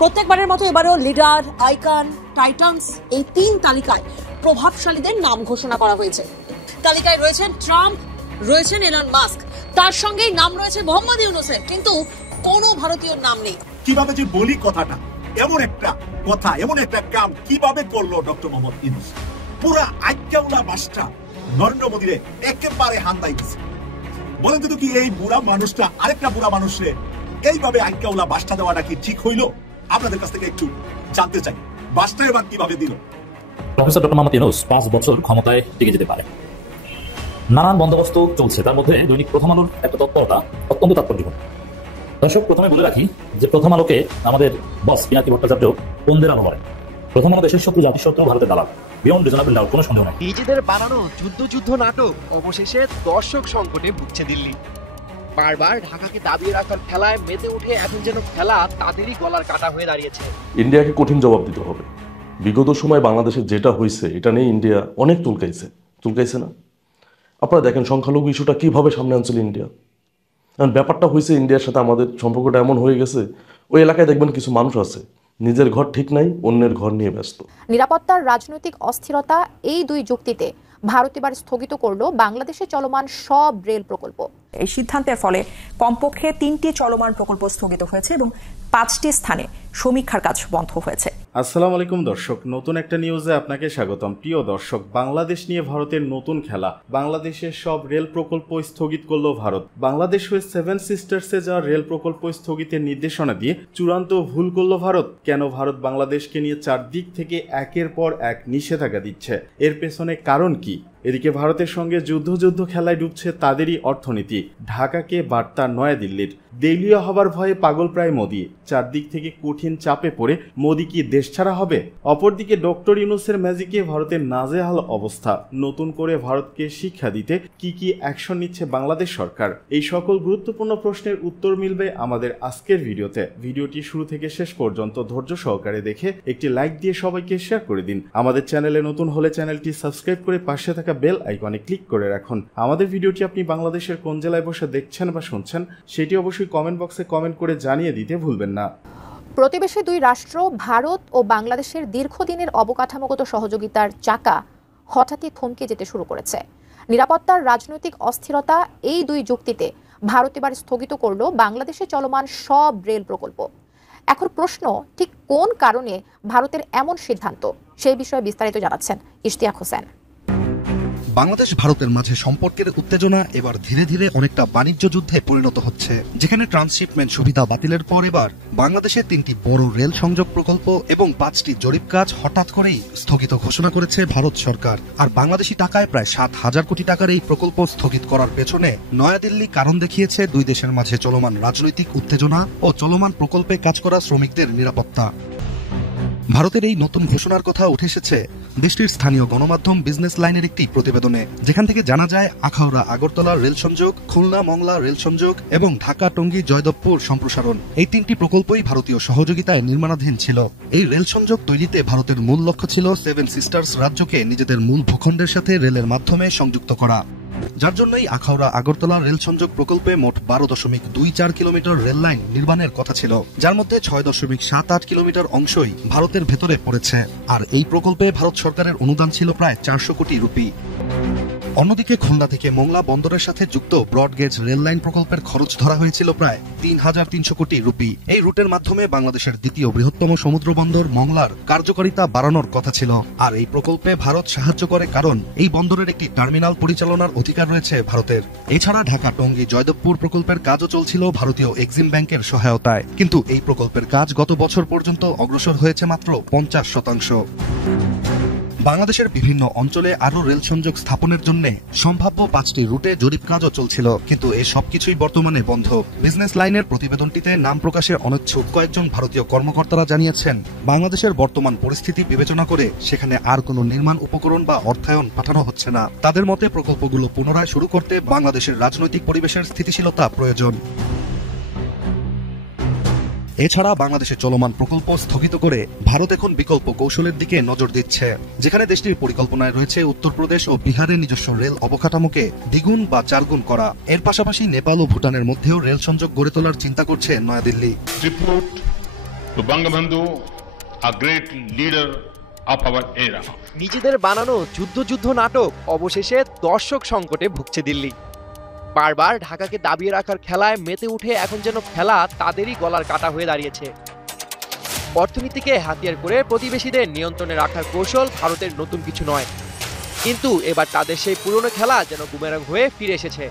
প্রত্যেকবারের মতো এবারেও leader, icon, Titans এই 3 তালিকায় প্রভাবশালীদের নাম ঘোষণা করা হয়েছে। তালিকায় রয়েছেন ট্রাম্প, রয়েছেন এলন মাস্ক, তার সঙ্গেই নাম রয়েছে মোহাম্মদ ইউনূসের, কিন্তু কোনো ভারতীয় নাম নেই। কিভাবে যে বলি কথাটা, এমন একটা কথা, এমন একটা কাম কিভাবে করলো ডক্টর মোহাম্মদ ইউনূস? পুরা আইক্যাউলা বাসটা নরেন্দ্র মোদীরে একেবারে হান্দাই দিছে। বলেন তো কি এই বুড়া মানুষটা আরেকটা বুড়া মানুষে এইভাবে আইক্যাউলা বাসটা দেওয়াটা কি ঠিক হইলো? আপনাদের কাছ থেকে একটু জানতে চাই, বাসটা এবার কিভাবে দিল? প্রফেসর ডক্টর মোহাম্মদ ইউনূস 5 বছর ক্ষমতায় টিকে যেতে পারে। নানান বন্দোবস্ত চলছে, তার মধ্যে দৈনিক প্রথম আলোর একটা তৎপরতা অত্যন্ত তাৎপর্যপূর্ণ। দর্শক, প্রথমে বলে রাখি যে প্রথম আলোকে আমাদের বস পিনাকি ভট্টাচার্য বন্দের আলো বলেন। প্রথম আলো দেশের শত্রু, জাতির শত্রু, ভারতের দালাল, বিয়ন্ড রিজনেবল ডাউট, কোনো সন্দেহ নাই। নিজেদের বানানো যুদ্ধ নাটক অবশেষে দর্শক সংকটে ভুগছে দিল্লি। বারবার ঢাকাকে দাবিয়ে রাখার খেলায় মেতে উঠে এখন যেন খেলা তাদেরই গলার কাটা হয়ে দাঁড়িয়েছে। ইন্ডিয়াকে কঠিন জবাব দিতে হবে। বিগত সময় বাংলাদেশে যেটা হয়েছে এটা নিয়ে ইন্ডিয়া অনেক চুলকাইছে না? আপনারা দেখেন সংখ্যালঘু ইস্যুটা কিভাবে সামনে আনছিল ইন্ডিয়া। কারণ ব্যাপারটা হয়েছে ইন্ডিয়ার সাথে আমাদের সম্পর্কটা এমন হয়ে গেছে, ওই এলাকায় দেখবেন কিছু মানুষ আছে নিজের ঘর ঠিক নাই, অন্যের ঘর নিয়ে ব্যস্ত। নিরাপত্তার রাজনৈতিক অস্থিরতা এই 2 যুক্তিতে ভারত এবার স্থগিত করলো বাংলাদেশে চলমান সব রেল প্রকল্প। এই সিদ্ধান্তের ফলে কমপক্ষে 3টি চলমান প্রকল্প স্থগিত হয়েছে এবং 5টি স্থানে সমীক্ষার কাজ বন্ধ হয়েছে। আসসালামু আলাইকুম দর্শক, নতুন একটা নিউজে আপনাকে স্বাগতম। প্রিয় দর্শক, বাংলাদেশ নিয়ে ভারতের নতুন খেলা। বাংলাদেশের সব রেল প্রকল্প স্থগিত করলো ভারত। বাংলাদেশ হয়ে 7 সিস্টার্সে যাওয়া রেল প্রকল্প স্থগিতের নির্দেশনা দিয়ে চূড়ান্ত ভুল করলো ভারত। কেন ভারত বাংলাদেশকে নিয়ে চারদিক থেকে একের পর এক নিষেধাজ্ঞা দিচ্ছে? এর পেছনে কারণ কি? এদিকে ভারতের সঙ্গে যুদ্ধ খেলায় ডুবছে তাদেরই অর্থনীতি। ঢাকাকে বার্তা নয়াদিল্লির, দেউলিয়া হবার ভয়ে পাগল প্রায় মোদি। চারদিক থেকে কঠিন চাপে পড়ে মোদি কি দেশ ছাড়া হবে? অপরদিকে ডক্টর ইউনূসের ম্যাজিকে ভারতের নাজেহাল অবস্থা। নতুন করে ভারতকে শিক্ষা দিতে কি অ্যাকশন নিচ্ছে বাংলাদেশ সরকার? এই সকল গুরুত্বপূর্ণ প্রশ্নের উত্তর মিলবে আমাদের আজকের ভিডিওতে। ভিডিওটি শুরু থেকে শেষ পর্যন্ত ধৈর্য সহকারে দেখে একটি লাইক দিয়ে সবাইকে শেয়ার করে দিন। আমাদের চ্যানেলে নতুন হলে চ্যানেলটি সাবস্ক্রাইব করে পাশে থাকা বেল আইকনে ক্লিক করে রাখুন। আমাদের ভিডিওটি আপনি বাংলাদেশের কোন জেলায় বসে দেখছেন বা শুনছেন সেটি অবশ্যই কমেন্ট বক্সে কমেন্ট করে জানিয়ে দিতে ভুলবেন না। প্রতিবেশী 2 রাষ্ট্র ভারত ও বাংলাদেশের দীর্ঘদিনের অবকাঠামোগত সহযোগিতার চাকা হঠাৎই থমকে যেতে শুরু করেছে। নিরাপত্তার রাজনৈতিক অস্থিরতা এই 2 যুক্তিতে ভারত এবার স্থগিত করলো বাংলাদেশে চলমান সব রেল প্রকল্প। এখন প্রশ্ন, ঠিক কোন কারণে ভারতের এমন সিদ্ধান্ত? সেই বিষয়ে বিস্তারিত জানাচ্ছেন ইশতিয়াক হোসেন। বাংলাদেশ ভারতের মাঝে সম্পর্কের উত্তেজনা এবার ধীরে ধীরে অনেকটা বাণিজ্য যুদ্ধে পরিণত হচ্ছে, যেখানে ট্রান্সশিপমেন্ট সুবিধা বাতিলের পর এবার বাংলাদেশের 3টি বড় রেল সংযোগ প্রকল্প এবং 5টি জরিপ কাজ হঠাৎ করেই স্থগিত ঘোষণা করেছে ভারত সরকার। আর বাংলাদেশি টাকায় প্রায় 7,000 কোটি টাকার এই প্রকল্প স্থগিত করার পেছনে নয়াদিল্লি কারণ দেখিয়েছে 2 দেশের মাঝে চলমান রাজনৈতিক উত্তেজনা ও চলমান প্রকল্পে কাজ করা শ্রমিকদের নিরাপত্তা। ভারতের এই নতুন ঘোষণার কথা উঠে এসেছে দেশটির স্থানীয় গণমাধ্যম বিজনেস লাইনের একটি প্রতিবেদনে, যেখান থেকে জানা যায় আখাউড়া আগরতলা রেল সংযোগ, খুলনা মংলা রেল সংযোগ এবং ঢাকা টঙ্গী জয়দেবপুর সম্প্রসারণ, এই 3টি প্রকল্পই ভারতীয় সহযোগিতায় নির্মাণাধীন ছিল। এই রেল সংযোগ তৈরিতে ভারতের মূল লক্ষ্য ছিল 7 সিস্টার্স রাজ্যকে নিজেদের মূল ভূখণ্ডের সাথে রেলের মাধ্যমে সংযুক্ত করা, যার জন্যই আখাউড়া আগরতলা রেল সংযোগ প্রকল্পে মোট 12.24 কিলোমিটার রেল লাইন নির্মাণের কথা ছিল, যার মধ্যে 6.78 কিলোমিটার অংশই ভারতের ভেতরে পড়েছে। আর এই প্রকল্পে ভারত সরকারের অনুদান ছিল প্রায় 400 কোটি রুপি। অন্যদিকে খুলনা থেকে মোংলা বন্দরের সাথে যুক্ত ব্রডগেজ রেল লাইন প্রকল্পের খরচ ধরা হয়েছিল প্রায় 3,300 কোটি রুপি। এই রুটের মাধ্যমে বাংলাদেশের দ্বিতীয় বৃহত্তম সমুদ্র বন্দর মংলার কার্যকারিতা বাড়ানোর কথা ছিল। আর এই প্রকল্পে ভারত সাহায্য করে কারণ এই বন্দরের একটি টার্মিনাল পরিচালনার অধিকার রয়েছে ভারতের। এছাড়া ঢাকা টঙ্গী জয়দেবপুর প্রকল্পের কাজও চলছিল ভারতীয় এক্সিম ব্যাংকের সহায়তায়, কিন্তু এই প্রকল্পের কাজ গত বছর পর্যন্ত অগ্রসর হয়েছে মাত্র 50%। বাংলাদেশের বিভিন্ন অঞ্চলে আরো রেল সংযোগ স্থাপনের জন্য সম্ভাব্য 5টি রুটে জরিপ কাজও চলছিল, কিন্তু এই সবকিছুই বর্তমানে বন্ধ। বিজনেস লাইনের প্রতিবেদনটিতে নাম প্রকাশে অনিচ্ছুক কয়েকজন ভারতীয় কর্মকর্তারা জানিয়েছেন, বাংলাদেশের বর্তমান পরিস্থিতি বিবেচনা করে সেখানে আর কোনো নির্মাণ উপকরণ বা অর্থায়ন পাঠানো হচ্ছে না। তাদের মতে প্রকল্পগুলো পুনরায় শুরু করতে বাংলাদেশের রাজনৈতিক পরিবেশের স্থিতিশীলতা প্রয়োজন। এছাড়া বাংলাদেশে চলমান প্রকল্প স্থগিত করে ভারত এখন বিকল্প কৌশলের দিকে নজর দিচ্ছে, যেখানে দেশটির পরিকল্পনায় রয়েছে উত্তরপ্রদেশ ও বিহারের নিজস্ব রেল অবকাঠামোকে দ্বিগুণ বা 4 গুণ করা। এর পাশাপাশি নেপাল ও ভুটানের মধ্যেও রেল সংযোগ গড়ে তোলার চিন্তা করছে New Delhi. to Bangabandhu, a great leader of our era. নিজেদের বানানো যুদ্ধ নাটক অবশেষে দর্শক সংকটে ভুগছে দিল্লি। বারবার ঢাকাকে দাবিয়ে রাখার খেলায় মেতে উঠে এখন যেন খেলা তাদেরই গলার কাটা হয়ে দাঁড়িয়েছে। অর্থনীতিকে হাতিয়ার করে প্রতিবেশীদের নিয়ন্ত্রণে রাখার কৌশল ভারতের নতুন কিছু নয়, কিন্তু এবার তাদের সেই পুরনো খেলা যেন বুমেরাং হয়ে ফিরে এসেছে।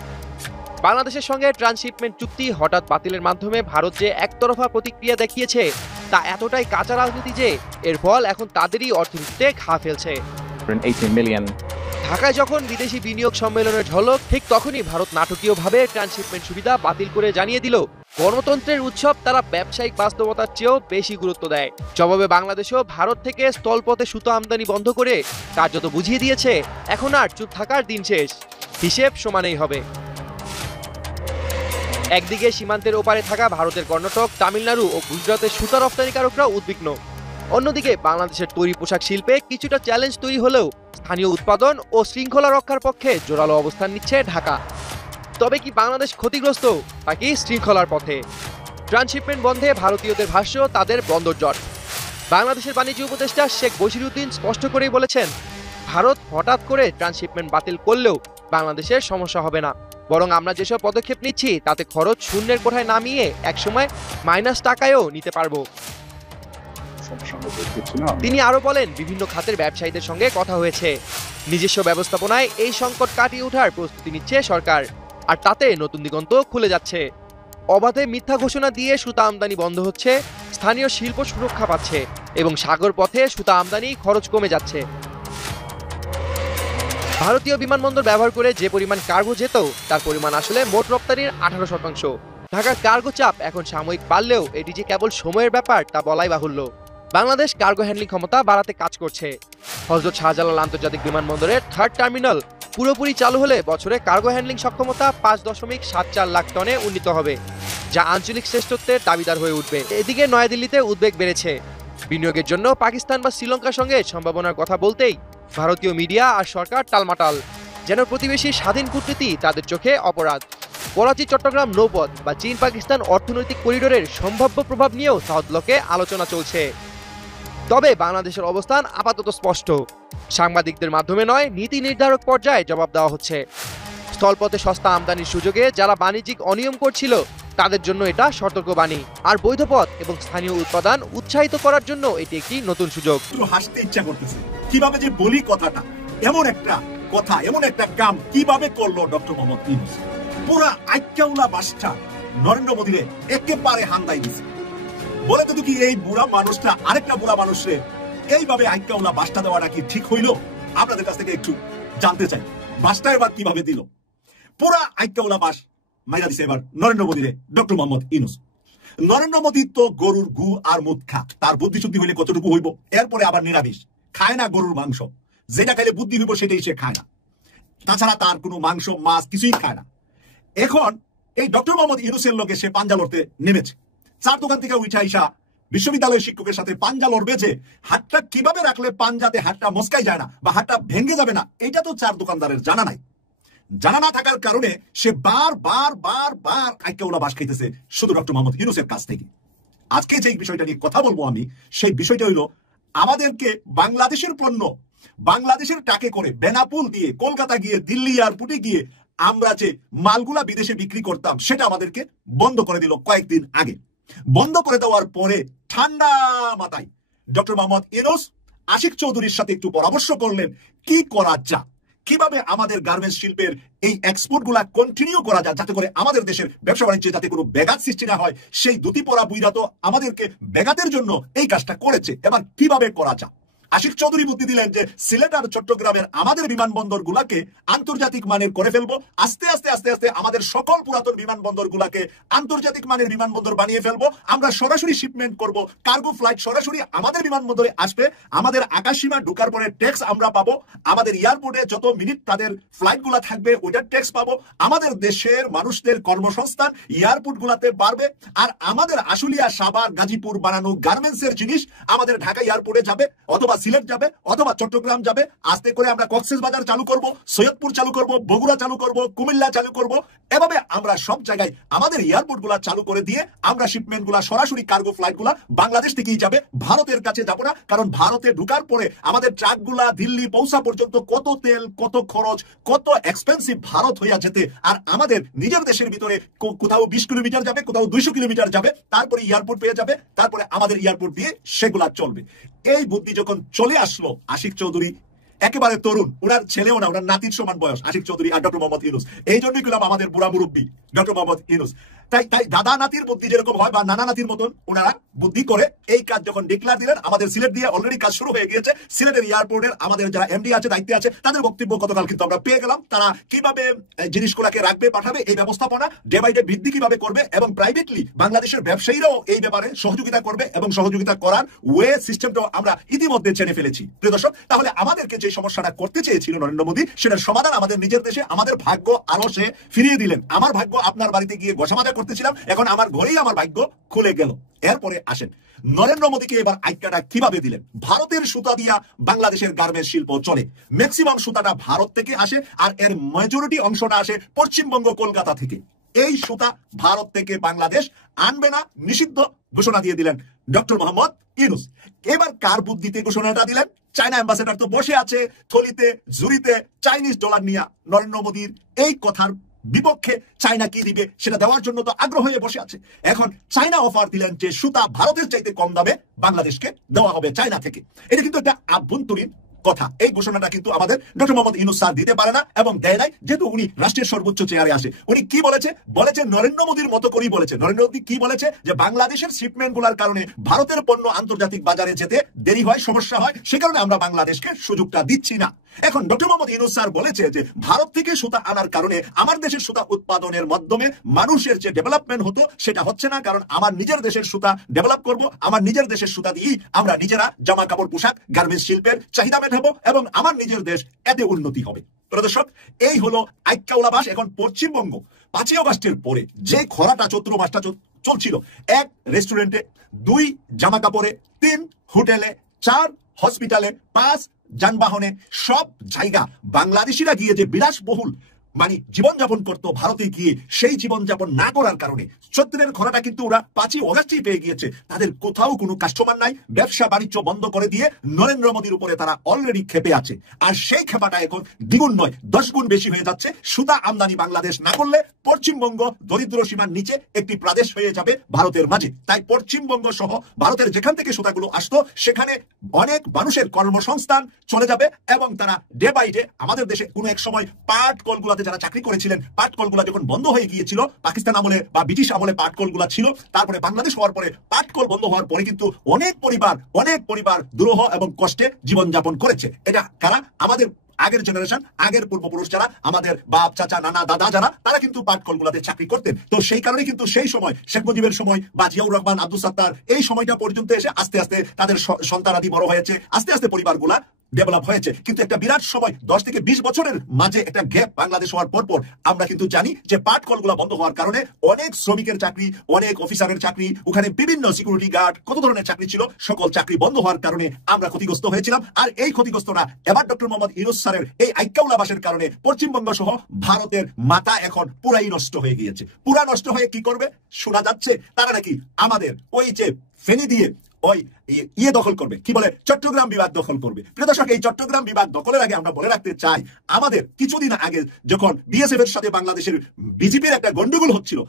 বাংলাদেশের সঙ্গে ট্রান্সশিপমেন্ট চুক্তি হঠাৎ বাতিলের মাধ্যমে ভারত যে একতরফা প্রতিক্রিয়া দেখিয়েছে তা এতটাই কাঁচা রাজনীতি যে এর ফল এখন তাদেরই অর্থনীতিতে ঘা ফেলছে। ঢাকায় যখন বিদেশি বিনিয়োগ সম্মেলনের ঝলক, ঠিক তখনই ভারত নাটকীয়ভাবে ট্রান্সশিপমেন্ট সুবিধা বাতিল করে জানিয়ে দিল গণতন্ত্রের উৎসব তারা ব্যবসায়িক বাস্তবতার চেয়েও বেশি গুরুত্ব দেয়। জবাবে বাংলাদেশও ভারত থেকে স্থলপথে সুতো আমদানি বন্ধ করে কার্যত বুঝিয়ে দিয়েছে এখন আর চুপ থাকার দিন শেষ, হিসেব সমানেই হবে। একদিকে সীমান্তের ওপারে থাকা ভারতের কর্ণাটক, তামিলনাড়ু ও গুজরাতের সুতা রপ্তানিকারকরা উদ্বিগ্ন, অন্যদিকে বাংলাদেশের তৈরি পোশাক শিল্পে কিছুটা চ্যালেঞ্জ তৈরি হলেও স্থানীয় উৎপাদন ও শৃঙ্খলা রক্ষার পক্ষে জোরালো অবস্থান নিচ্ছে ঢাকা। তবে কি বাংলাদেশ ক্ষতিগ্রস্ত নাকি শৃঙ্খলার পথে? ট্রান্সশিপমেন্ট বন্ধে ভারতীয়দের ভাষ্য তাদের বন্দর জট। বাংলাদেশের বাণিজ্য উপদেষ্টা শেখ বশিরউদ্দিন স্পষ্ট করেই বলেছেন, ভারত হঠাৎ করে ট্রান্সশিপমেন্ট বাতিল করলেও বাংলাদেশের সমস্যা হবে না, বরং আমরা যেসব পদক্ষেপ নিচ্ছি তাতে খরচ শূন্যের কোঠায় নামিয়ে একসময় মাইনাস টাকায়ও নিতে পারবো। তিনি আরো বলেন, বিভিন্ন খাতের ব্যবসায়ীদের সঙ্গে কথা হয়েছে, নিজস্ব ব্যবস্থাপনায় এই সংকট কাটিয়ে ওঠার প্রস্তুতি নিচ্ছে সরকার, আর তাতে নতুন দিগন্ত খুলে যাচ্ছে। অবাধে মিথ্যা ঘোষণা দিয়ে সুতা আমদানি বন্ধ হচ্ছে, স্থানীয় শিল্প সুরক্ষা পাচ্ছে এবং সাগর পথে সুতা আমদানি খরচ কমে যাচ্ছে। ভারতীয় বিমানবন্দর ব্যবহার করে যে পরিমাণ কার্গো যেত তার পরিমাণ আসলে মোট রপ্তানির 18%। ঢাকার কার্গো চাপ এখন সাময়িক বাড়লেও এটি যে কেবল সময়ের ব্যাপার তা বলাই বাহুল্য। বাংলাদেশ কার্গো হ্যান্ডলিং ক্ষমতা বাড়াতে কাজ করছে। হযরত শাহজালাল আন্তর্জাতিক বিমানবন্দরের 3rd টার্মিনাল পুরোপুরি চালু হলে বছরে কার্গো হ্যান্ডলিং সক্ষমতা 5.74 লাখ টনে উন্নীত হবে, যা আঞ্চলিক শ্রেষ্ঠত্বের দাবিদার হয়ে উঠবে। এদিকে নয়াদিল্লিতে উদ্বেগ বেড়েছে। বিনিয়োগের জন্য পাকিস্তান বা শ্রীলঙ্কার সঙ্গে সম্ভাবনার কথা বলতেই ভারতীয় মিডিয়া আর সরকার টালমাটাল, যেন প্রতিবেশী স্বাধীন কূটনীতি তাদের চোখে অপরাধ। করাচি চট্টগ্রাম নৌপথ বা চীন পাকিস্তান অর্থনৈতিক করিডোরের সম্ভাব্য প্রভাব নিয়েও সাউথ ব্লকে আলোচনা চলছে। তবে বাংলাদেশের অবস্থান আপাতত স্পষ্ট, সাংবাদিকদের মাধ্যমে নয় নীতি নির্ধারক পর্যায়ে জবাব দেওয়া হচ্ছে। স্থলপথে সস্তা আমদানির সুযোগে যারা বাণিজ্যিক অনিয়ম করছিল তাদের জন্য এটা সতর্কবাণী, আর বৈধ পথ এবং স্থানীয় উৎপাদন উৎসাহিত করার জন্য এটি একটি নতুন সুযোগ। হাসতে ইচ্ছা করতেছে কিভাবে যে বলি কথাটা, এমন একটা কথা, এমন একটা কাম কিভাবে করলো ডক্টর মোহাম্মদ ইউনূস। পুরা আইক্যাউলা বাসটা নরেন্দ্র মোদীরে একেবারে হান্দাই দিছে। বলে তো কি এই বুড়া মানুষটা আরেকটা বুড়া মানুষে এইভাবে আইক্যাউলা বাসটা দেওয়াটা কি ঠিক হইলো? আপনাদের কাছ থেকে একটু জানতে চাই, বাসটা এবার কিভাবে দিল? পুরা আইক্যাউলা বাস মাইরা দিছে এবার নরেন্দ্র মোদীরে ডক্টর মোহাম্মদ ইউনূস। নরেন্দ্র মোদী তো গরুর গু আর মুদ খা, তার বুদ্ধি শুদ্ধি হইলে কতটুকু হইব? এরপরে আবার নিরামিষ খায় না, গরুর মাংস, যেটা খাইলে বুদ্ধি হইব সেটাই সে খায় না, তাছাড়া তার কোনো মাংস মাছ কিছুই খায় না। এখন এই ডক্টর মোহাম্মদ ইউনূসের লোকে সে পাঞ্জা লড়তে নেমেছে। 4 দোকান থেকে উঠা ইসা বিশ্ববিদ্যালয়ের শিক্ষকের সাথে পাঞ্জা লড়বে যে হাতটা কিভাবে রাখলে পাঞ্জাতে হাতটা মস্কাই যায় না বা হাতটা ভেঙে যাবে না, এটা তো 4 দোকানদারের জানা নাই। জানা না থাকার কারণে সে বার আইক্যাউলা বাস খাইতেছে শুধু ডক্টর মোহাম্মদ ইউনূসের কাছ থেকে। আজকে যে বিষয়টা নিয়ে কথা বলবো আমি, সেই বিষয়টা হইল আমাদেরকে বাংলাদেশের পণ্য বাংলাদেশের টাকে করে বেনাপুল দিয়ে কলকাতা গিয়ে দিল্লি এয়ারপোর্টে গিয়ে আমরা যে মালগুলা বিদেশে বিক্রি করতাম সেটা আমাদেরকে বন্ধ করে দিল কয়েকদিন আগে। বন্ধ করে দেওয়ার পরে ঠান্ডা মাথায় ডক্টর মোহাম্মদ ইউনূস আশিক চৌধুরীর সাথে একটু পরামর্শ করলেন কি করা যায়, কিভাবে আমাদের গার্মেন্টস শিল্পের এই এক্সপোর্ট গুলা কন্টিনিউ করা যায়, যাতে করে আমাদের দেশের ব্যবসা বাণিজ্যে যাতে কোনো ব্যাঘাত সৃষ্টি না হয়। সেই দুটি পরা বুইরা তো আমাদেরকে ব্যাঘাতের জন্য এই কাজটা করেছে, এবার কিভাবে করা যায়। আশিক চৌধুরী বুদ্ধি দিলেন যে সিলেট আর চট্টগ্রামের আমাদের বিমানবন্দর গুলাকে আন্তর্জাতিক মানের করে ফেলবো, আস্তে আস্তে আমাদের সকল পুরাতন বিমানবন্দর গুলাকে আন্তর্জাতিক মানের বিমানবন্দর বানিয়ে ফেলবো। আমরা সরাসরি শিপমেন্ট করব, কার্গো ফ্লাইট সরাসরি আমাদের বিমানবন্দরে আসবে, আমাদের আকাশসীমা ঢোকার পরে ট্যাক্স আমরা পাবো, আমাদের এয়ারপোর্টে যত মিনিট তাদের ফ্লাইট গুলা থাকবে ওইটার ট্যাক্স পাবো, আমাদের দেশের মানুষদের কর্মসংস্থান এয়ারপোর্ট গুলাতে বাড়বে, আর আমাদের আশুলিয়া, সাভার, গাজীপুর বানানো গার্মেন্টস এর জিনিস আমাদের ঢাকা এয়ারপোর্টে যাবে অথবা সিলেট যাবে অথবা চট্টগ্রাম যাবে। আস্তে করে আমরা কক্সবাজার চালু করব, সৈয়দপুর চালু করব, বগুড়া চালু করব, কুমিল্লা চালু করব। এভাবে আমরা সব জায়গায় আমাদের এয়ারপোর্ট গুলা চালু করে দিয়ে আমরা শিপমেন্ট গুলা সরাসরি কার্গো ফ্লাইট গুলা বাংলাদেশ থেকেই যাবে, ভারতের কাছে যাব না। কারণ ভারতে ঢুকার পরে আমাদের ট্রাক গুলা দিল্লি পৌঁছা পর্যন্ত কত তেল, কত খরচ, কত এক্সপেন্সিভ ভারত হইয়া যেতে। আর আমাদের নিজের দেশের ভিতরে কোথাও 20 কিলোমিটার যাবে, কোথাও 200 কিলোমিটার যাবে, তারপরে এয়ারপোর্ট পেয়ে যাবে, তারপরে আমাদের এয়ারপোর্ট দিয়ে সেগুলা চলবে। এই বুদ্ধি যখন চলে আসলো আশিক চৌধুরী, একেবারে তরুণ, ওনার ছেলেও না, ওনার নাতির সমান বয়স আশিক চৌধুরী আর ডক্টর মোহাম্মদ ইউনূস, এই জন্যই পেলাম আমাদের বুড়া মুরব্বী ডক্টর মোহাম্মদ ইউনূস। তাই দাদা নাতির বুদ্ধি যেরকম হয় বা নানা নাতির মতন ওনারা বুদ্ধি করে এই কাজ যখন ডিক্লেয়ার দিলেন, আমাদের সিলেট দিয়ে অলরেডি কাজ শুরু হয়ে গিয়েছে। সিলেটের এয়ারপোর্টের আমাদের যারা এমডি আছে, দায়িত্বে আছে, তাদের বক্তব্য গতকাল কিন্তু আমরা পেয়ে গেলাম। তারা কিভাবে জিনিসগুলোকে রাখবে, পাঠাবে, এই ব্যবস্থাপনা ডে বাই ডে বৃদ্ধি কিভাবে করবে এবং প্রাইভেটলি বাংলাদেশের ব্যবসায়ীরাও এই ব্যাপারে সহযোগিতা করবে এবং সহযোগিতা করার ওয়ে সিস্টেমটাও আমরা ইতিমধ্যে জেনে ফেলেছি। প্রিয় দর্শক, তাহলে আমাদেরকে যে সমস্যাটা করতে চেয়েছিল নরেন্দ্র মোদী, সেটার সমাধান আমাদের নিজের দেশে, আমাদের ভাগ্য আরো সে ফিরিয়ে দিলেন। আমার ভাগ্য আপনার বাড়িতে গিয়ে গোসামাজা করতেছিলাম, এখন আমার ঘরেই আমার ভাগ্য খুলে গেল। এরপরে আসেন নরেন্দ্র মোদীকে এবার আইক্যটা কিভাবে দিলেন। ভারতের সুতা দিয়া বাংলাদেশের গার্মেন্টস শিল্প চলে, ম্যাক্সিমাম সুতাটা ভারত থেকে আসে আর এর মেজরিটি অংশটা আসে পশ্চিমবঙ্গ, কলকাতা থেকে। এই সুতা ভারত থেকে বাংলাদেশ আনবে না, নিষিদ্ধ ঘোষণা দিয়ে দিলেন ডক্টর মোহাম্মদ ইউনূস। এবার কার বুদ্ধিতে ঘোষণাটা দিলেন? চায়না অ্যাম্বাসেডর তো বসে আছে থলিতে ঝুড়িতে চাইনিজ ডলার নিয়ে। নরেন্দ্র মোদীর এই কথার বিপক্ষে চায়না কি দিবে সেটা দেওয়ার জন্য তো আগ্রহ হয়ে বসে আছে। এখন চায়না অফার দিলেন যে সুতা ভারতের চাইতে কম দামে বাংলাদেশকে দেওয়া হবে চায়না থেকে। এটা কিন্তু একটা আভ্যন্তরীণ কথা। এই ঘোষণাটা কিন্তু আমাদের ডক্টর মোহাম্মদ ইউনূস স্যার দিতে পারে না এবং দেয় নাই, যেহেতু উনি রাষ্ট্রের সর্বোচ্চ চেয়ারে আসে। উনি কি বলেছে? বলেছে নরেন্দ্র মোদীর মতো করেই বলেছে। নরেন্দ্র মোদী কি বলেছে? যে বাংলাদেশের শিপমেন্ট গুলার কারণে ভারতের পণ্য আন্তর্জাতিক বাজারে যেতে দেরি হয়, সমস্যা হয়, সে কারণে আমরা বাংলাদেশকে সুযোগটা দিচ্ছি না। এখন ডক্টর মোহাম্মদ ইউনূস স্যার বলেছে যে ভারত থেকে সুতা আনার কারণে আমার দেশের সুতা উৎপাদনের মাধ্যমে মানুষের যে ডেভেলপমেন্ট হতো সেটা হচ্ছে না, কারণ আমার নিজের দেশের সুতা ডেভেলপ করব, আমার নিজের দেশের সুতা দিয়েই আমরা নিজেরা জামা কাপড়, পোশাক, গার্মেন্টস শিল্পের চাহিদা মেটাবো এবং আমার নিজের দেশ এতে উন্নতি হবে। দর্শক, এই হলো আইক্যউলাবাস। এখন পশ্চিমবঙ্গ 5ই আগস্টের পরে যে খরাটা, চৈত্র মাসটা চলছিল, 1 রেস্টুরেন্টে, 2 জামা কাপড়ে, 3 হোটেলে, 4 হসপিটালে, 5 যানবাহনে, সব জায়গা বাংলাদেশিরা গিয়ে যে বিলাসবহুল মানে জীবনযাপন করতো ভারতে গিয়ে, সেই জীবনযাপন না করার কারণে চৈত্রের খরাটা কিন্তু ওরা 5ই আগস্টই পেয়ে গিয়েছে। তাদের কোথাও কোনো কাস্টমার নাই, ব্যবসা বাণিজ্য বন্ধ করে দিয়ে নরেন্দ্র মোদীর উপরে তারা অলরেডি ক্ষেপে আছে। আর সেই ক্ষেপাটা এখন দ্বিগুণ নয়, 10 গুণ বেশি হয়ে যাচ্ছে। সুতা আমদানি বাংলাদেশ না করলে পশ্চিমবঙ্গ দরিদ্র সীমার নিচে একটি প্রদেশ হয়ে যাবে ভারতের মাঝে। তাই পশ্চিমবঙ্গ সহ ভারতের যেখান থেকে সুতাগুলো আসতো সেখানে অনেক মানুষের কর্মসংস্থান চলে যাবে এবং তারা ডে বাই ডে আমাদের দেশে কোনো এক সময় পাট কলগুলাতে যারা চাকরি করেছিলেন, পাট কলগুলা যখন বন্ধ হয়ে গিয়েছিল, পাকিস্তান আমলে বা ব্রিটিশ আমলে পাট কলগুলা ছিল, তারপরে বাংলাদেশ হওয়ার পরে পাট কল বন্ধ হওয়ার পরে কিন্তু অনেক পরিবার দুরূহ এবং কষ্টে জীবনযাপন করেছে। এটা কারা? আমাদের আগের জেনারেশন, আগের পূর্বপুরুষ যারা, আমাদের বাপ, চাচা, নানা, দাদা যারা, তারা কিন্তু পাট কলগুলাতে চাকরি করতেন। তো সেই কারণে কিন্তু সেই সময় শেখ মুজিবের সময় বা জিয়াউর রহমান, আব্দুল সাত্তার, এই সময়টা পর্যন্ত এসে আস্তে আস্তে তাদের সন্তানাদি বড় হয়েছে, আস্তে আস্তে পরিবারগুলা ডেভেলপ হয়েছে। কিন্তু একটা বিরাট সময় 10 থেকে 20 বছরের মাঝে একটা গ্যাপ বাংলাদেশ হওয়ার পর আমরা কিন্তু জানি যে পাট কলগুলা বন্ধ হওয়ার কারণে অনেক শ্রমিকের চাকরি, অনেক অফিসারের চাকরি, ওখানে বিভিন্ন সিকিউরিটি গার্ড, কত ধরনের চাকরি ছিল, সকল চাকরি বন্ধ হওয়ার কারণে আমরা ক্ষতিগ্রস্ত হয়েছিলাম। আর এই ক্ষতিগ্রস্তরা এবার ডক্টর মোহাম্মদ ইউনূস স্যারের এই আইক্যউলাবাসের কারণে পশ্চিমবঙ্গ সহ ভারতের মাথা এখন পুরাই নষ্ট হয়ে গিয়েছে। পুরা নষ্ট হয়ে কি করবে? শোনা যাচ্ছে তারা নাকি আমাদের ওই যে ফেনী দিয়ে ওই দখল করবে, কি বলে, চট্টগ্রাম বিভাগ দখল করবে। প্রিয় দর্শক, এই চট্টগ্রাম বিভাগ দখলের আগে আমরা বলে রাখতে চাই, আমাদের কিছুদিন আগে যখন বিএসএফ এর সাথে বাংলাদেশের বিজেপির একটা গন্ডগোল হচ্ছিল,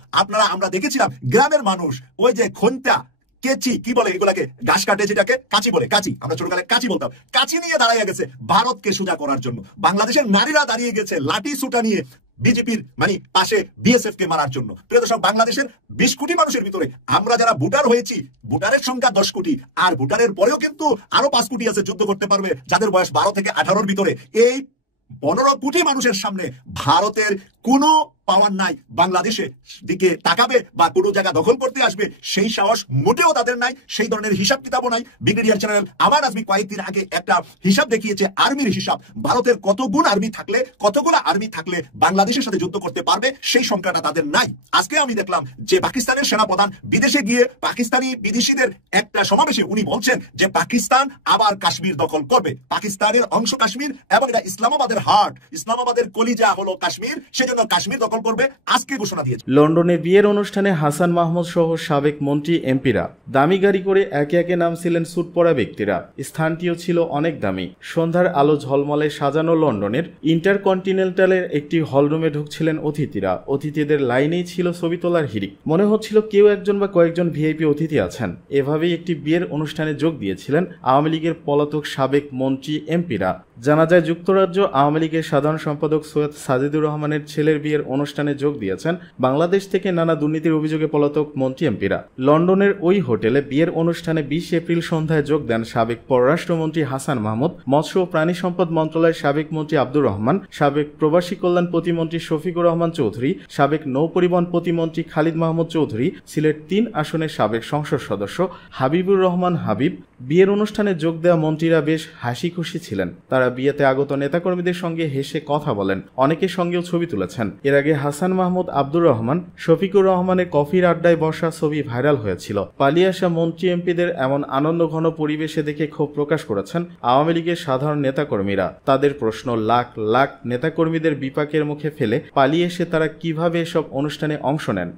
আমরা দেখেছিলাম গ্রামের মানুষ ওই যে খন্তা, কেচি, কি বলে এগুলাকে, ঘাস কাটে যেটাকে কাঁচি বলে, কাঁচি, আমরা ছোটকালে কাঁচি বলতাম, কাঁচি নিয়ে দাঁড়িয়ে গেছে ভারতকে সোজা করার জন্য। বাংলাদেশের নারীরা দাঁড়িয়ে গেছে লাঠি সুটা নিয়ে বিজেপির মানে পাশে বিএসএফ কে মারার জন্য। প্রিয় দর্শক, বাংলাদেশের 20 কোটি মানুষের ভিতরে আমরা যারা ভোটার হয়েছি, ভোটারের সংখ্যা 10 কোটি, আর ভোটারের পরেও কিন্তু আরো 5 কোটি আছে যুদ্ধ করতে পারবে, যাদের বয়স 12 থেকে 18-র ভিতরে। এই 15 কোটি মানুষের সামনে ভারতের কোনো পাওয়ার নাই বাংলাদেশে দিকে তাকাবে বা কোনো জায়গা দখল করতে আসবে, সেই সাহস মোটেও তাদের নাই, সেই ধরনের হিসাব কিতাবও নাই। ব্রিগেডিয়ার জেনারেল আমার আজমি কয়েকদিন আগে একটা হিসাব দেখিয়েছে, আর্মির হিসাব, ভারতের কতগুণ আর্মি থাকলে, কতগুলো আর্মি থাকলে বাংলাদেশের সাথে যুদ্ধ করতে পারবে, সেই সংখ্যাটা তাদের নাই। আজকে আমি দেখলাম যে পাকিস্তানের সেনাপ্রধান বিদেশে গিয়ে পাকিস্তানি বিদেশিদের একটা সমাবেশে উনি বলছেন যে পাকিস্তান আবার কাশ্মীর দখল করবে, পাকিস্তানের অংশ কাশ্মীর, এবং এটা ইসলামাবাদের হার্ট, ইসলামাবাদের কলিজা হলো কাশ্মীর, সেজন্য কাশ্মীর দখল করবে, আজকে ঘোষণা দিয়েছে। লন্ডনে বিয়ের অনুষ্ঠানে হাসান মাহমুদ সহ সাবেক মন্ত্রী এমপিরা দামি গাড়ি করে একে একে নামছিলেন স্যুট পরা ব্যক্তিরা। স্থানটিও ছিল অনেক দামি। সন্ধ্যার আলো ঝলমলে সাজানো লন্ডনের ইন্টারকন্টিনেন্টালের একটি হলরুমে ঢুকছিলেন অতিথিরা। অতিথিদের লাইনেই ছিল ছবি তোলার হিড়িক। মনে হচ্ছিল কেউ একজন বা কয়েকজন ভিআইপি অতিথি আছেন। এভাবেই একটি বিয়ের অনুষ্ঠানে যোগ দিয়েছিলেন আওয়ামী লীগের পলাতক সাবেক মন্ত্রী এমপিরা। জানা যায় যুক্তরাজ্য আওয়ামী লীগের সাধারণ সম্পাদক সৈয়দ সাজিদুর রহমানের ছেলের বিয়ের অনুষ্ঠানে যোগ দিয়েছেন বাংলাদেশ থেকে নানা দুর্নীতির অভিযোগে পলাতক মন্ত্রী এমপিরা। লন্ডনের ওই হোটেলে বিয়ের অনুষ্ঠানে 20 এপ্রিল সন্ধ্যায় যোগ দেন সাবেক পররাষ্ট্রমন্ত্রী হাসান মাহমুদ, মৎস্য ও প্রাণী সম্পদ মন্ত্রণালয়ের সাবেক মন্ত্রী আব্দুর রহমান, সাবেক প্রবাসী কল্যাণ প্রতিমন্ত্রী শফিকুর রহমান চৌধুরী, সাবেক নৌপরিবহন প্রতিমন্ত্রী খালিদ মাহমুদ চৌধুরী, সিলেট 3 আসনের সাবেক সংসদ সদস্য হাবিবুর রহমান হাবিব। বিয়ের অনুষ্ঠানে যোগ দেওয়া মন্ত্রীরা বেশ হাসি খুশি ছিলেন। তারা বিয়েতে আগত নেতাকর্মীদের সঙ্গে হেসে কথা বলেন, অনেকের সঙ্গেও ছবি তুলেছেন। এর আগে হাসান মাহমুদ, আব্দুর রহমান, শফিকুর রহমানের কফির আড্ডায় বসা ছবি ভাইরাল হয়েছিল। পালিয়ে আসা মন্ত্রী এমপিদের এমন আনন্দঘন পরিবেশে দেখে ক্ষোভ প্রকাশ করেছেন আওয়ামী লীগের সাধারণ নেতাকর্মীরা। তাদের প্রশ্ন, লাখ লাখ নেতাকর্মীদের বিপাকের মুখে ফেলে পালিয়ে এসে তারা কিভাবে এসব অনুষ্ঠানে অংশ নেন।